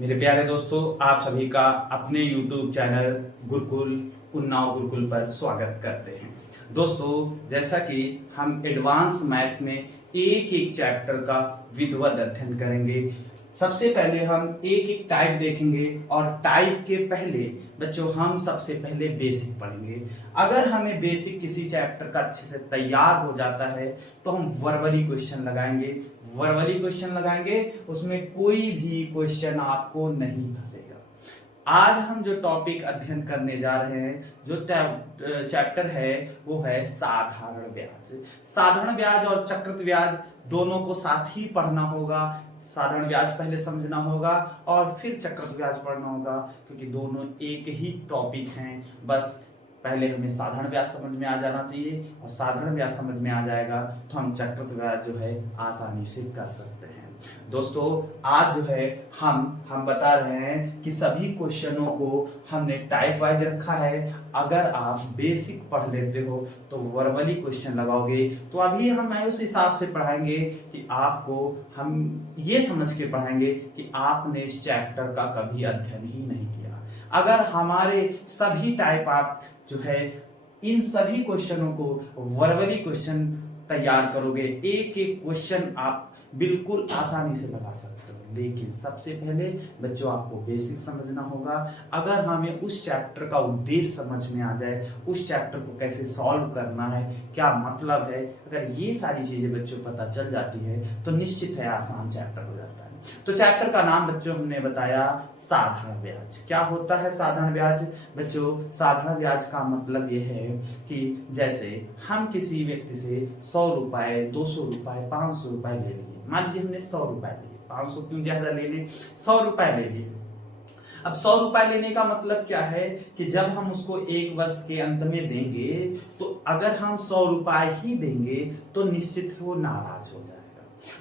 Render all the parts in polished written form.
मेरे प्यारे दोस्तों, आप सभी का अपने YouTube चैनल गुरुकुल उन्नाव गुरुकुल पर स्वागत करते हैं। दोस्तों, जैसा कि हम एडवांस मैथ में एक एक चैप्टर का विधिवत अध्ययन करेंगे। सबसे पहले हम एक एक टाइप देखेंगे और टाइप के पहले बच्चों हम सबसे पहले बेसिक पढ़ेंगे। अगर हमें बेसिक किसी चैप्टर का अच्छे से तैयार हो जाता है तो हम वर्बली क्वेश्चन लगाएंगे, उसमें कोई भी क्वेश्चन आपको नहीं फंसेगा। आज हम जो टॉपिक अध्ययन करने जा रहे हैं, जो चैप्टर है वो है साधारण ब्याज। साधारण ब्याज और चक्रवृद्धि ब्याज दोनों को साथ ही पढ़ना होगा। साधारण ब्याज पहले समझना होगा और फिर चक्रवृद्धि ब्याज पढ़ना होगा, क्योंकि दोनों एक ही टॉपिक हैं। बस पहले हमें साधारण ब्याज समझ में आ जाना चाहिए, और साधारण ब्याज समझ में आ जाएगा तो हम चक्रवृद्धि ब्याज जो है आसानी से कर सकते हैं। दोस्तों, आज जो है हम बता रहे हैं कि सभी क्वेश्चनों को हमने टाइप वाइज रखा है। अगर आप बेसिक पढ़ लेते हो तो वर्बली क्वेश्चन लगाओगे, तो अभी हम उस हिसाब से पढ़ाएंगे कि आपको हम ये समझ के पढ़ाएंगे कि आपने इस चैप्टर का कभी अध्ययन ही नहीं किया। अगर हमारे सभी टाइप आप जो है इन सभी क्वेश्चनों को वर्बली क्वेश्चन तैयार करोगे, एक एक क्वेश्चन आप बिल्कुल आसानी से लगा सकते हो। लेकिन सबसे पहले बच्चों आपको बेसिक समझना होगा। अगर हमें उस चैप्टर का उद्देश्य समझ में आ जाए, उस चैप्टर को कैसे सॉल्व करना है, क्या मतलब है, अगर ये सारी चीजें बच्चों पता चल जाती है तो निश्चित है आसान चैप्टर हो जाता है। तो चैप्टर का नाम बच्चों हमने बताया साधारण ब्याज। क्या होता है साधारण ब्याज? बच्चों, साधारण ब्याज का मतलब यह है कि जैसे हम किसी व्यक्ति से 100 रुपए, 200 रुपए, 500 रुपए ले लिए। मान लीजिए हमने 100 रुपए लिए, 500 क्यों ज्यादा ले लिए, 100 रुपए ले लिए। अब 100 रुपए लेने का मतलब क्या है कि जब हम उसको एक वर्ष के अंत में देंगे, तो अगर हम 100 रुपए ही देंगे तो निश्चित वो नाराज हो जाएगा।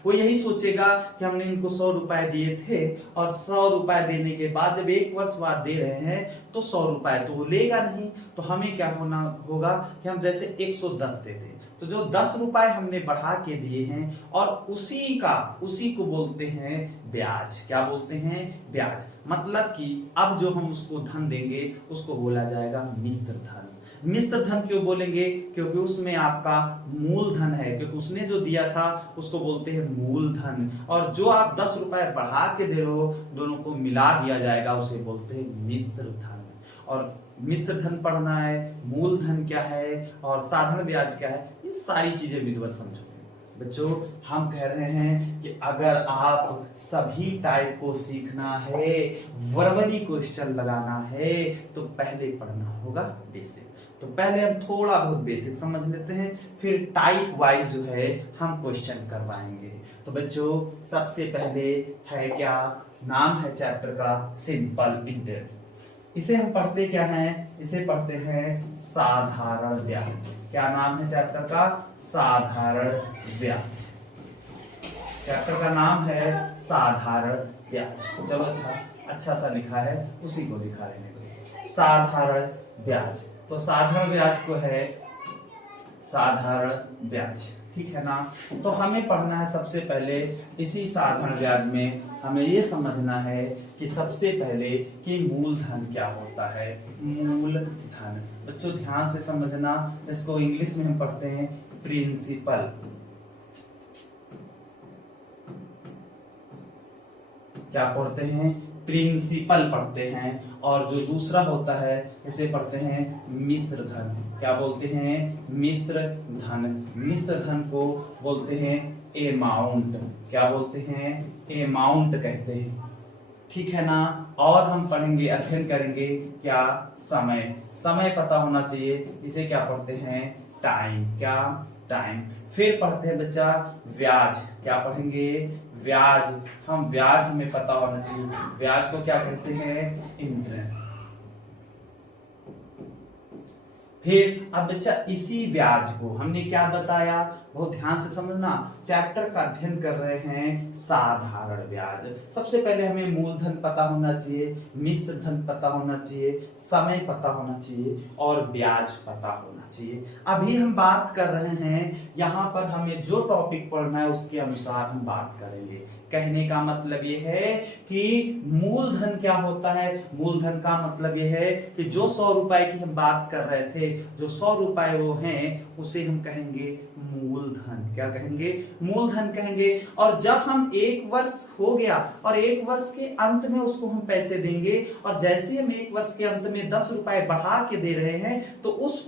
वो यही सोचेगा कि हमने इनको 100 रुपए दिए थे और 100 रुपए देने के बाद जब एक वर्ष बाद दे रहे हैं तो 100 रुपए तो वो लेगा नहीं। तो हमें क्या होना होगा कि हम जैसे 110 देते, तो जो 10 रुपए हमने बढ़ा के दिए हैं और उसी को बोलते हैं ब्याज। क्या बोलते हैं? ब्याज। मतलब कि अब जो हम उसको धन देंगे उसको बोला जाएगा मिश्र धन। मिश्र धन क्यों बोलेंगे? क्योंकि उसमें आपका मूल धन है, क्योंकि उसने जो दिया था उसको बोलते हैं मूल धन, और जो आप 10 रुपए बढ़ा के दे रहे हो दोनों को मिला दिया जाएगा, उसे बोलते हैं मिश्र धन। और मिश्र धन पढ़ना है, मूल धन क्या है और साधारण ब्याज क्या है, ये सारी चीजें विधिवत समझोगे। बच्चों, हम कह रहे हैं कि अगर आप सभी टाइप को सीखना है, वर्बली क्वेश्चन लगाना है, तो पहले पढ़ना होगा बेसिक। तो पहले हम थोड़ा बहुत बेसिक समझ लेते हैं, फिर टाइप वाइज जो है हम क्वेश्चन करवाएंगे। तो बच्चों, सबसे पहले है क्या, नाम है चैप्टर का सिंपल इंटरेस्ट। इसे हम पढ़ते क्या हैं? इसे पढ़ते हैं साधारण ब्याज। क्या नाम है चैप्टर का? साधारण ब्याज। चैप्टर का नाम है साधारण ब्याज। चलो, अच्छा सा लिखा है, उसी को लिखा लेने दो, साधारण ब्याज। तो साधारण ब्याज को है साधारण ब्याज, ठीक है ना। तो हमें पढ़ना है सबसे पहले इसी साधारण ब्याज में हमें ये समझना है कि सबसे पहले कि मूलधन क्या होता है। मूलधन बच्चों ध्यान से समझना, इसको इंग्लिश में हम पढ़ते हैं प्रिंसिपल। क्या पढ़ते हैं? प्रिंसिपल पढ़ते हैं। और जो दूसरा होता है इसे पढ़ते हैं मिश्र धन। क्या बोलते हैं? मिश्र धन। मिश्र धन को बोलते हैं अमाउंट। क्या बोलते हैं? अमाउंट कहते हैं, ठीक है ना। और हम पढ़ेंगे, अध्ययन करेंगे क्या, समय। समय पता होना चाहिए, इसे क्या पढ़ते हैं? टाइम। क्या? टाइम। फिर पढ़ते हैं बच्चा ब्याज। क्या पढ़ेंगे? ब्याज। हम ब्याज हमें पता होना चाहिए, ब्याज को क्या कहते हैं? इंटरेस्ट। फिर अब बच्चा इसी ब्याज को हमने क्या बताया, बहुत ध्यान से समझना, चैप्टर का अध्ययन कर रहे हैं साधारण ब्याज। सबसे पहले हमें मूलधन पता होना चाहिए, मिश्र धन पता होना चाहिए, समय पता होना चाहिए और ब्याज पता होना चाहिए। अभी हम बात कर रहे हैं, यहाँ पर हमें जो टॉपिक पढ़ना है उसके अनुसार हम बात करेंगे। कहने का मतलब ये है कि मूलधन क्या होता है, मूलधन का मतलब ये है कि जो 100 रुपए की हम बात कर रहे थे, जो 100 रुपए वो हैं, उसे हम कहेंगे मूलधन। क्या कहेंगे, मूलधन कहेंगे। और जब हम 1 वर्ष हो गया और 1 वर्ष के अंत में उसको हम पैसे देंगे, और जैसे हम 1 वर्ष के अंत में 10 रुपए बढ़ा के दे रहे हैं, तो उस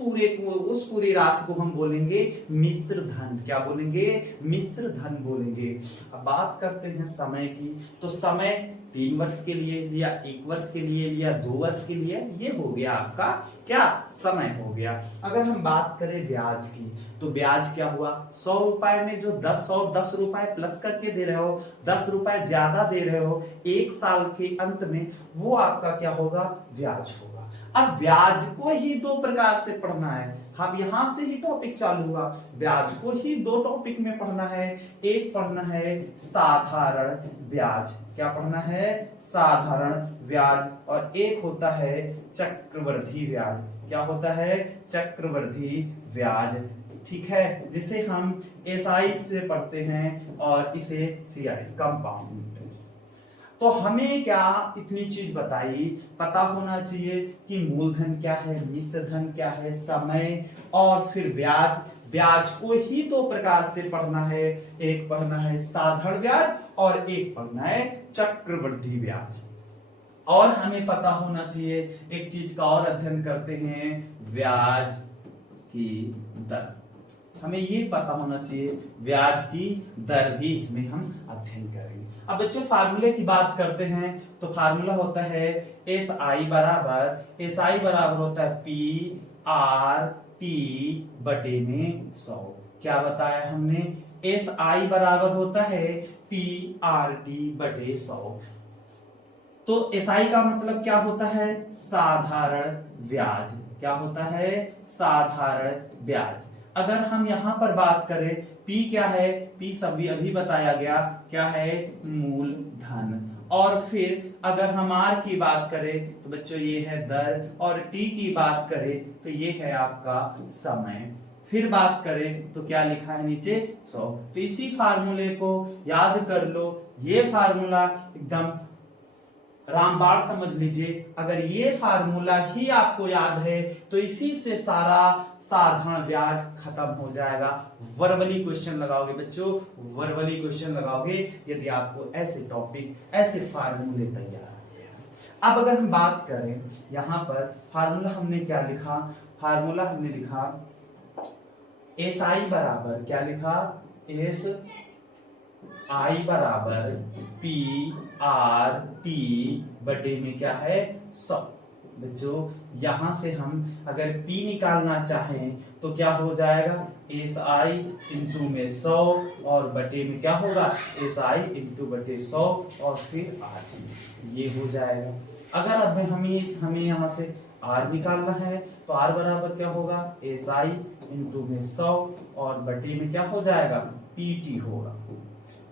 पूरी राशि को हम बोलेंगे मिश्र धन। क्या बोलेंगे, मिश्र धन बोलेंगे। अब बात करते हैं समय की, तो समय 3 वर्ष के लिए लिया, 1 वर्ष के लिए लिया, 2 वर्ष के लिए, ये हो गया आपका क्या, समय हो गया। अगर हम बात करें ब्याज की, तो ब्याज क्या हुआ, 100 रुपए में जो 10 रुपए प्लस करके दे रहे हो, 10 रुपए ज्यादा दे रहे हो, 1 साल के अंत में वो आपका क्या होगा, ब्याज होगा। अब ब्याज को ही 2 प्रकार से पढ़ना है, हम यहां से ही टॉपिक चालू हुआ। ब्याज को ही 2 टॉपिक में पढ़ना है, एक पढ़ना है साधारण ब्याज। क्या पढ़ना है, साधारण ब्याज, और एक होता है चक्रवृद्धि ब्याज। क्या होता है, चक्रवृद्धि ब्याज। ठीक है, जिसे हम एसआई से पढ़ते हैं और इसे सीआई, कंपाउंड इंटरेस्ट। तो हमें क्या इतनी चीज बताई, पता होना चाहिए कि मूलधन क्या है, मिश्र धन क्या है, समय और फिर ब्याज। ब्याज को ही 2 प्रकार से पढ़ना है, एक पढ़ना है साधारण ब्याज और एक पढ़ना है चक्रवृद्धि ब्याज। और हमें पता होना चाहिए, एक चीज का और अध्ययन करते हैं, ब्याज की दर। हमें ये पता होना चाहिए, ब्याज की दर भी इसमें हम अध्ययन करेंगे। अब बच्चों फार्मूले की बात करते हैं, तो फार्मूला होता है एसआई बराबर होता है पी आर टी बटे में 100। क्या बताया हमने, एसआई बराबर होता है पी आर टी बटे 100। तो एसआई का मतलब क्या होता है, साधारण ब्याज। क्या होता है, साधारण ब्याज। अगर हम यहां पर बात करें, P क्या है, P सभी अभी बताया गया, क्या है, मूलधन। और फिर अगर हम R की बात करें तो बच्चों ये है दर, और T की बात करें तो ये है आपका समय। फिर बात करें तो क्या लिखा है नीचे, 100। तो इसी फार्मूले को याद कर लो, ये फार्मूला एकदम रामबाण समझ लीजिए। अगर ये फार्मूला ही आपको याद है तो इसी से सारा साधारण ब्याज खत्म हो जाएगा। वर्बली क्वेश्चन लगाओगे बच्चों, वर्बली क्वेश्चन लगाओगे यदि आपको ऐसे टॉपिक, ऐसे फार्मूले तैयार। अब अगर हम बात करें, यहां पर फार्मूला हमने क्या लिखा, फार्मूला हमने लिखा एसआई बराबर, क्या लिखा, एस आई बराबर पी आर टी बटे में क्या है, 100। बच्चों यहां से हम अगर P निकालना चाहें तो क्या हो जाएगा, एस आई इंटू में 100 और बटे में क्या होगा, एस आई इंटू बटे 100 और फिर R, ये हो जाएगा। अगर अब हमें यहाँ से R निकालना है तो R बराबर क्या होगा, एस आई इंटू में 100 और बटे में क्या हो जाएगा, PT होगा।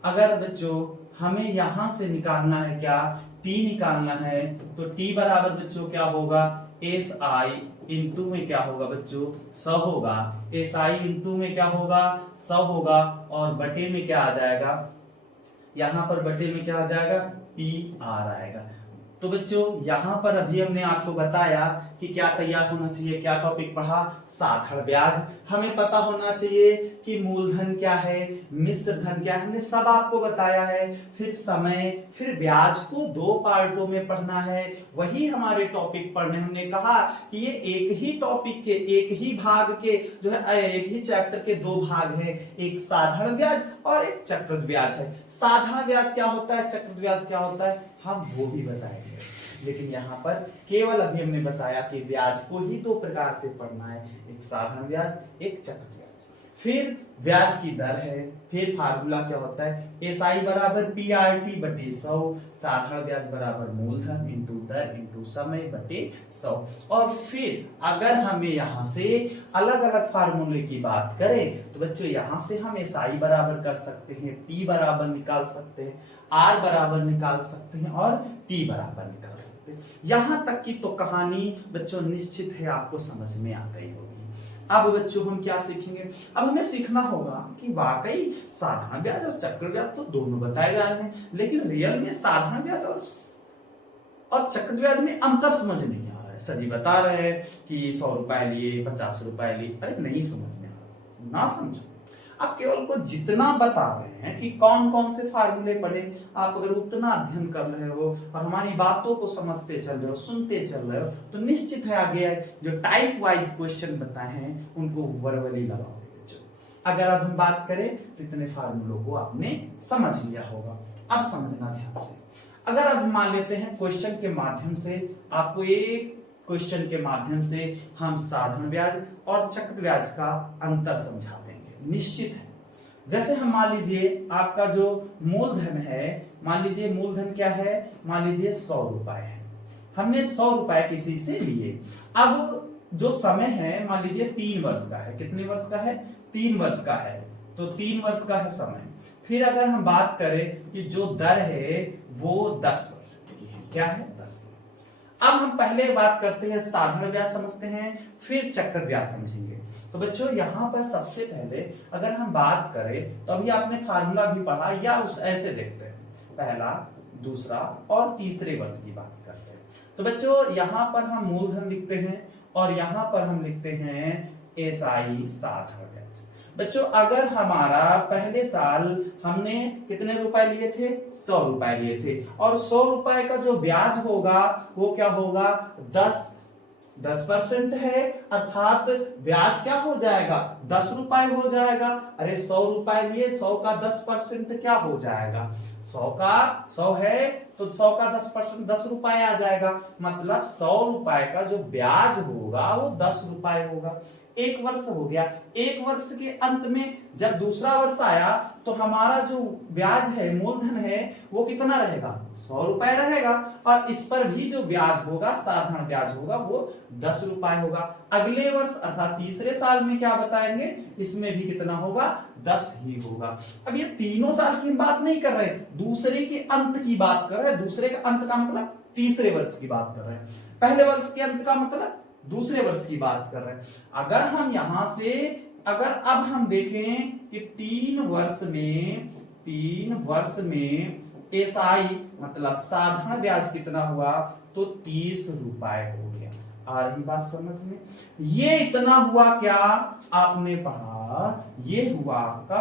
अगर बच्चों हमें यहां से निकालना है क्या, T निकालना है, तो T बराबर बच्चों क्या होगा, एस आई इंटू में क्या होगा बच्चों, 100 होगा। एस आई इंटू में क्या होगा, 100 होगा और बटे में क्या आ जाएगा, यहां पर बटे में क्या आ जाएगा, PR आएगा। तो बच्चों यहां पर अभी हमने आपको बताया कि क्या तैयार होना चाहिए, क्या टॉपिक पढ़ा, साधारण ब्याज। हमें पता होना चाहिए कि मूलधन क्या है, मिश्र धन क्या है, हमने सब आपको बताया है। फिर समय, फिर ब्याज को 2 पार्टों में पढ़ना है, वही हमारे टॉपिक पढ़ने। हमने कहा कि ये एक ही टॉपिक के, एक ही भाग के जो है, एक ही चैप्टर के 2 भाग हैं, एक साधारण ब्याज और एक चक्रवृद्धि ब्याज है। साधारण ब्याज क्या होता है, चक्रवृद्धि ब्याज क्या होता है, हम वो भी बताएंगे। लेकिन यहाँ पर केवल अभी हमने बताया कि ब्याज को ही 2 प्रकार से पढ़ना है, एक साधारण ब्याज, एक चक्रवृद्धि ब्याज। फिर ब्याज की दर है, फिर फार्मूला क्या होता है, एसआई बराबर पीआरटी बटे 100, साधारण ब्याज बराबर मूलधन इंटू दर इंटू समय बटे 100। और फिर अगर हमें यहां से अलग अलग फार्मूले की बात करें तो बच्चों यहां से हम एसआई बराबर कर सकते हैं, पी बराबर निकाल सकते हैं, आर बराबर निकाल सकते हैं और टी बराबर निकाल सकते हैं। यहां तक की तो कहानी बच्चों निश्चित है आपको समझ में आ गई होगी। अब बच्चों हम क्या सीखेंगे, अब हमें सीखना होगा कि वाकई साधारण ब्याज और चक्र ब्याज तो दोनों बताए जा रहे हैं, लेकिन रियल में साधारण ब्याज और चक्र ब्याज में अंतर समझ नहीं आ रहा है। सर जी बता रहे हैं कि 100 रुपए लिए 50 रुपए लिए, अरे नहीं समझ में आ रहा, ना समझो। आप केवल को जितना बता रहे हैं कि कौन कौन से फार्मूले पढ़े, आप अगर उतना अध्ययन कर रहे हो और हमारी बातों को समझते चल रहे हो, सुनते चल रहे हो, तो निश्चित है आगे जो टाइप वाइज क्वेश्चन बताए हैं उनको वर्बली लगाओगे बच्चों। अगर अब हम बात करें तो इतने फार्मूलों को आपने समझ लिया होगा। अब समझना ध्यान से, अगर अब मान लेते हैं क्वेश्चन के माध्यम से आपको एक क्वेश्चन के माध्यम से हम साधारण ब्याज और चक्र ब्याज का अंतर समझा देंगे। निश्चित है, जैसे हम मान लीजिए आपका जो मूलधन है, मान लीजिए मूलधन क्या है, मान लीजिए 100 रुपए है, हमने 100 रुपए किसी से लिए। अब जो समय है मान लीजिए 3 वर्ष का है, कितने वर्ष का है, 3 वर्ष का है, तो 3 वर्ष का है समय। फिर अगर हम बात करें कि जो दर है वो 10 वर्ष की है, क्या है 10। अब हम पहले बात करते हैं साधारण ब्याज समझते हैं, फिर चक्र ब्याज समझेंगे। तो बच्चों यहां पर सबसे पहले अगर हम बात करें तो अभी आपने फार्मूला भी पढ़ा, या उस ऐसे देखते हैं पहला, दूसरा और तीसरे वर्ष की बात करते हैं। तो बच्चों यहां पर हम मूलधन लिखते हैं और यहां पर हम लिखते हैं एसआई साधारण ब्याज। बच्चों अगर हमारा पहले साल हमने कितने रुपए लिए थे, 100 रुपए लिए थे, और 100 रुपए का जो ब्याज होगा वो क्या होगा, 10% है, अर्थात ब्याज क्या हो जाएगा, 10 रुपए हो जाएगा। अरे 100 रुपए लिए, 100 का 10% क्या हो जाएगा, 100 का 100 है तो 100 का 10% 10 रुपए आ जाएगा, मतलब 100 रुपए का जो ब्याज होगा वो 10 रुपए होगा। एक वर्ष हो गया, एक वर्ष के अंत में जब दूसरा वर्ष आया तो हमारा जो ब्याज है, मूलधन है, वो कितना रहेगा, 100 रुपए रहेगा, और इस पर भी जो ब्याज होगा, साधारण ब्याज होगा, वो 10 रुपए होगा। अगले वर्ष अर्थात तीसरे साल में क्या बताएंगे, इसमें भी कितना होगा, 10 ही होगा। अब ये तीनों साल की बात नहीं कर रहे, दूसरे के अंत की बात कर रहे हैं। दूसरे का अंत का मतलब तीसरे वर्ष की बात कर रहे हैं, पहले वर्ष के अंत का मतलब दूसरे वर्ष की बात कर रहे हैं। अगर हम यहां से अगर अब हम देखें कि 3 वर्ष में एसआई मतलब साधारण ब्याज कितना हुआ, तो 30 रुपए हो गया। आ रही बात समझ में, ये इतना हुआ क्या आपने पढ़ा, ये हुआ आपका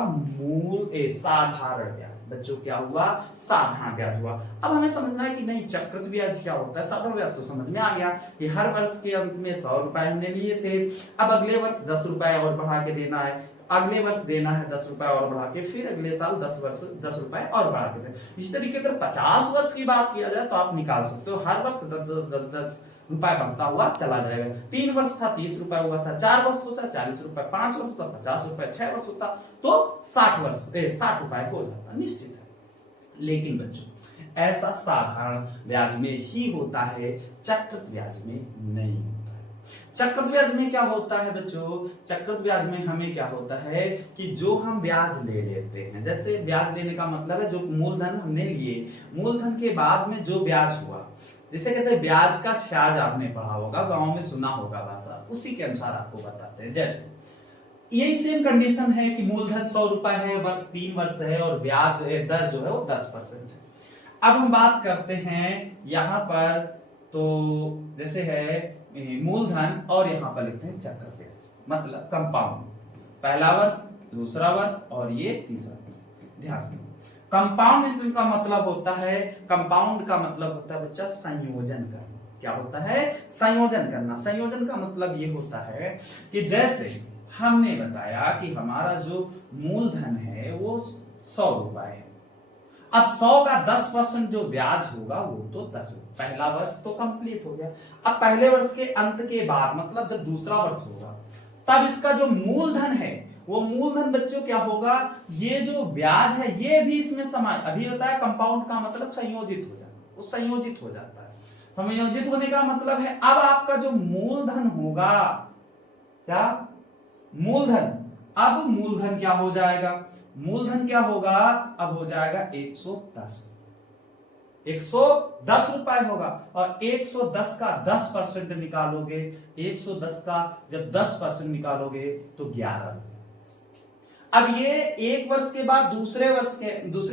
साधारण ब्याज। बच्चों क्या हुआ, साधारण ब्याज हुआ। अब हमें समझना है कि नहीं चक्रवृद्ध ब्याज क्या होता है। साधारण ब्याज तो समझ में आ गया कि हर वर्ष के अंत में 100 रुपए हमने लिए थे, अब अगले वर्ष 10 रुपए और बढ़ा के देना है, अगले वर्ष देना है 10 रुपए और बढ़ा के, फिर अगले साल 10 रुपए और बढ़ा के दे। इस तरीके अगर 50 वर्ष की बात किया जाए तो आप निकाल सकते हो, हर वर्ष 10 रुपए बढ़ता हुआ चला जाएगा। 3 वर्ष था 30 रुपए हुआ था, 4 वर्ष होता 40 रुपए, 5 वर्ष होता 50 रुपए, 6 वर्ष होता तो 60 रुपए हो जाता, निश्चित है। लेकिन बच्चों ऐसा साधारण ब्याज में ही होता है, चक्रवृद्ध ब्याज में नहीं होता है। चक्रवृद्ध ब्याज में क्या होता है बच्चों, चक्रवृद्ध ब्याज में हमें क्या होता है कि जो हम ब्याज ले लेते हैं, जैसे ब्याज लेने का मतलब है जो मूलधन हमने लिए, मूलधन के बाद में जो ब्याज हुआ, जिसे कहते हैं ब्याज का ब्याज, आपने पढ़ा होगा, गांव में सुना होगा भाषा, उसी के अनुसार आपको बताते हैं। जैसे यही सेम कंडीशन है कि मूलधन 100 रुपए है, वर्ष 3 वर्ष है, और ब्याज दर जो है वो 10% है। अब हम बात करते हैं यहां पर, तो जैसे है मूलधन और यहां पर लिखते हैं चक्र ब्याज, मतलब कंपाउंड, पहला वर्ष, दूसरा वर्ष और ये तीसरा वर्ष। ध्यान से, कंपाउंड का मतलब होता है, कंपाउंड का मतलब होता है बच्चा संयोजन करना। क्या होता है, संयोजन करना। संयोजन का मतलब ये होता है कि जैसे हमने बताया कि हमारा जो मूलधन है वो 100 रुपए है, अब 100 का 10% जो ब्याज होगा वो तो 10 रुपए, पहला वर्ष तो कंप्लीट हो गया। अब पहले वर्ष के अंत के बाद मतलब जब दूसरा वर्ष होगा तब इसका जो मूलधन है वो मूलधन बच्चों क्या होगा, ये जो ब्याज है ये भी इसमें समाय, अभी बताया कंपाउंड का मतलब संयोजित हो जाता है, वो संयोजित हो जाता है। संयोजित होने का मतलब है अब आपका जो मूलधन होगा, क्या मूलधन, अब मूलधन क्या हो जाएगा, मूलधन क्या होगा, अब हो जाएगा 110 रुपए होगा। और 110 का 10% निकालोगे, 110 का जब 10% निकालोगे तो 11 रुपए। अब ये एक वर्ष के बाद दूसरे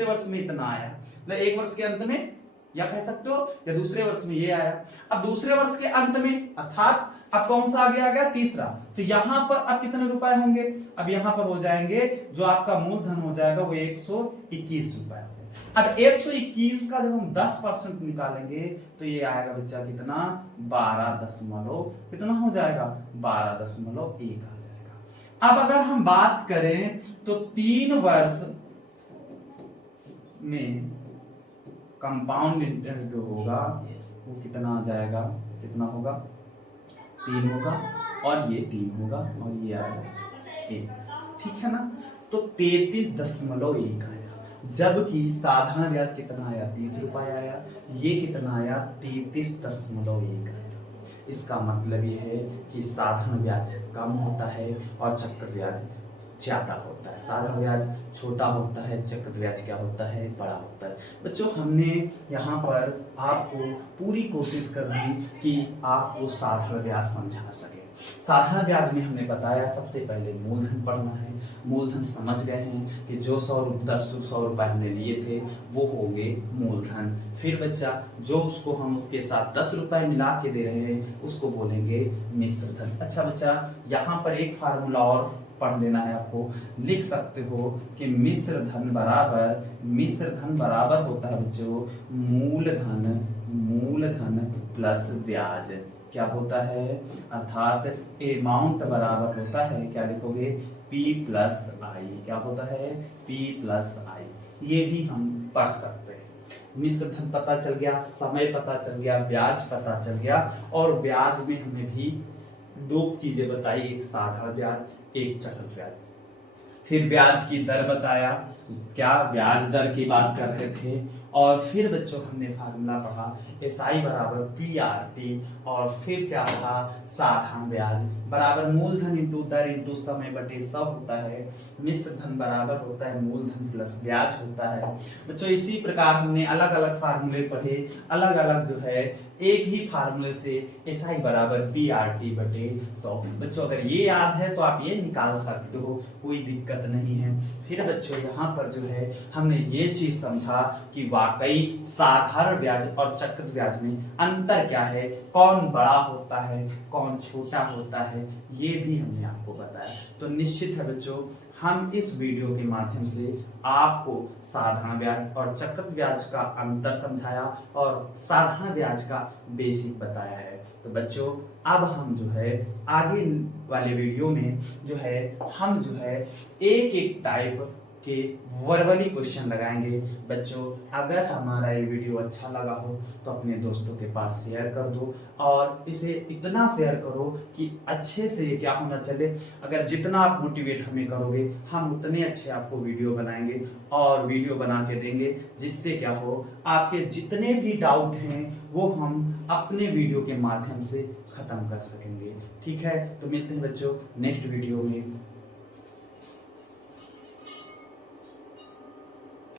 वर्ष में इतना आया, मतलब एक वर्ष के अंत में, या कह सकते हो या दूसरे वर्ष में ये आया। अब दूसरे वर्ष के अंत में अर्थात अब कौन सा आगे आ गया, तीसरा, तो यहां पर अब कितने रुपए होंगे, अब यहां पर हो जाएंगे जो आपका मूलधन हो जाएगा वो 121 रुपए। अब 121 का जब हम 10% निकालेंगे तो ये आएगा बच्चा कितना, 12 कितना हो जाएगा, 12.1 आ जाएगा। अब अगर हम बात करें तो 3 वर्ष में कंपाउंड इंटरेस्ट जो होगा वो कितना आ जाएगा, कितना होगा, 3 होगा, और ये 3 होगा, और ये आएगा 1, ठीक है ना। तो 33.1 आया, जबकि साधारण ब्याज कितना आया, 30 रुपए आया, ये कितना आया, 33.1 आया। इसका मतलब ये है कि साधारण ब्याज कम होता है और चक्र ब्याज ज्यादा होता है। साधारण ब्याज छोटा होता है, चक्र ब्याज क्या होता है, बड़ा होता है। बच्चों हमने यहाँ पर आपको पूरी कोशिश कर दी कि आपको साधारण ब्याज समझा सके। साधारण ब्याज में हमने बताया सबसे पहले मूलधन पढ़ना है, मूलधन समझ गए हैं कि जो 100 रुपए हमने लिए थे वो हो गए मूलधन। फिर बच्चा जो उसको हम उसके साथ 10 रुपए मिला के दे रहे हैं उसको बोलेंगे मिश्र धन। अच्छा बच्चा यहाँ पर एक फार्मूला और पढ़ लेना है आपको, लिख सकते हो कि मिश्र धन बराबर होता है बच्चों मूलधन प्लस ब्याज। क्या होता है, अर्थात अमाउंट बराबर होता है, क्या लिखोगे, P प्लस आई। क्या होता है, P प्लस आई। ये भी हम पढ़ सकते हैं। मिश्र धन पता चल गया, समय पता चल गया, ब्याज पता चल गया, और ब्याज में हमें भी 2 चीजें बताई, एक साधारण ब्याज, एक चक्र ब्याज। फिर ब्याज की दर बताया, क्या ब्याज दर की बात कर रहे थे। और फिर बच्चों हमने फार्मूला पढ़ा SI बराबर PRT, और फिर क्या था, साधारण ब्याज बराबर मूलधन इंटू दर इंटू समय बटे 100 होता है। मिश्र धन बराबर होता है मूलधन प्लस ब्याज होता है। बच्चों इसी प्रकार हमने अलग अलग फार्मूले पढ़े, अलग अलग जो है एक ही फार्मूले से SI बराबर PRT बटे 100। बच्चों अगर ये याद है तो आप ये निकाल सकते हो, कोई दिक्कत नहीं है। फिर बच्चों यहाँ पर जो है हमने ये चीज समझा कि वाकई साधारण ब्याज और चक्र ब्याज में अंतर क्या है, कौन बड़ा होता है कौन छोटा होता है, ये भी हमने आपको बताया। तो निश्चित है बच्चों हम इस वीडियो के माध्यम से आपको साधारण ब्याज और चक्र ब्याज का अंतर समझाया और साधारण ब्याज का बेसिक बताया है। तो बच्चों अब हम जो है आगे वाले वीडियो में जो है हम जो है एक एक टाइप के वर्बली क्वेश्चन लगाएंगे। बच्चों अगर हमारा ये वीडियो अच्छा लगा हो तो अपने दोस्तों के पास शेयर कर दो, और इसे इतना शेयर करो कि अच्छे से क्या होना चले, अगर जितना आप मोटिवेट हमें करोगे हम उतने अच्छे आपको वीडियो बनाएंगे और वीडियो बना के देंगे, जिससे क्या हो आपके जितने भी डाउट हैं वो हम अपने वीडियो के माध्यम से खत्म कर सकेंगे। ठीक है, तो मिलते हैं बच्चों नेक्स्ट वीडियो में।